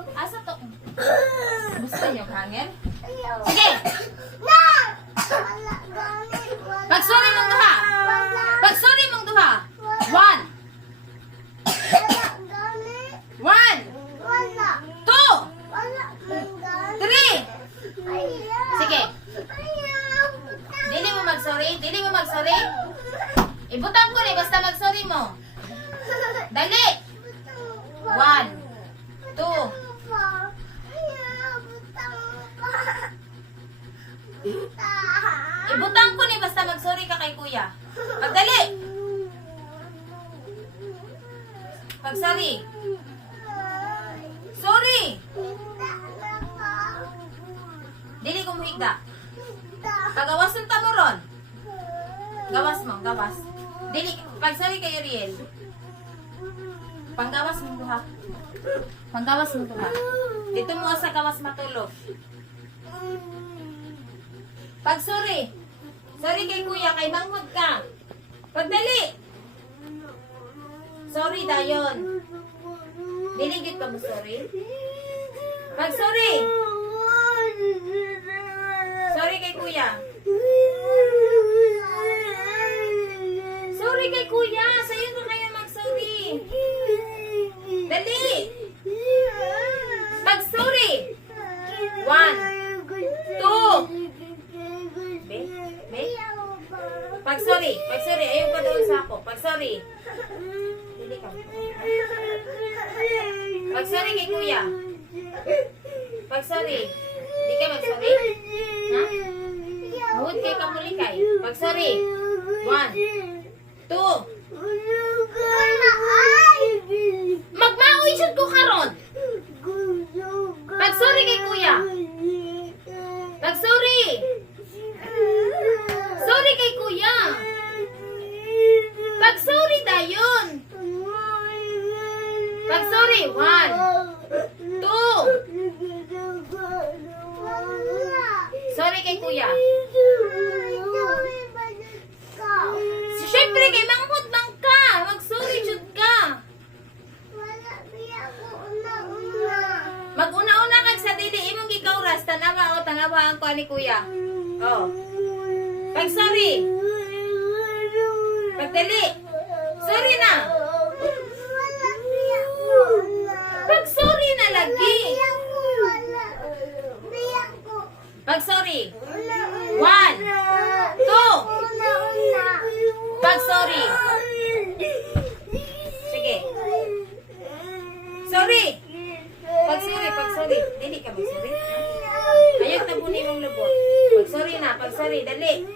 Asa to? Gusto niyo hangin? Sige! Pagsuri mong duha! Pagsuri mong duha! 1! 1! 2! 3! Sige! Dili mo magsorry? Dili mo magsorry? Ibutang ko ni basta magsorry mo. Dali! 1, 2, ibutang ko ni basta magsorry ka kay kuya. Magdali! Magsorry. Sorry! Dili ko muhigda. Pagawasan ta mo ron. Gawas mo, gawas. Dili, pagsorry kayo Riel. Panggawas mo duha. Panggawas mo duha. Dito mo sa gawas matulog. Pagsorry. Sorry kay kuya, kay manghod ka. Pagdali. Sorry dayon. Dili gid ka mo sorry. Pagsorry. Sorry kay kuya. Sorry kay kuya, sa'yo na kayo mag-sorry. Dali! Pag-sorry! 1, 2, Pag-sorry, pag-sorry, ayaw ka doon sa ako. Pag-sorry. Dili ka. Pag-sorry kay kuya. Pag-sorry. Di ka mag-sorry? Ha? Mahod kay kamulikay. Pag-sorry. 1, 2. Magmaoy siya ko karon. Pag-sorry kay kuya. Pag-sorry. Sorry kay kuya. Pag-sorry dayon. Pag-sorry. 1, 2. Sorry kay kuya. Siyempre kay manghod lang ka. Mag-sorry jud ka. Mag-una-una kag sa dili imong gikauras tanawa o tanawa ang kuha ni kuya. Oh. Pag-sorry. Pagdali. Sorry na. Pag-sorry na lagi. Pag-sorry. 1, 2. Pag-sorry. Sige. Sorry. Pag-sorry, pag-sorry. Dili ka mag-sorry. Ayaw tabunin mong lubot. Pag-sorry na, pag-sorry. Dali.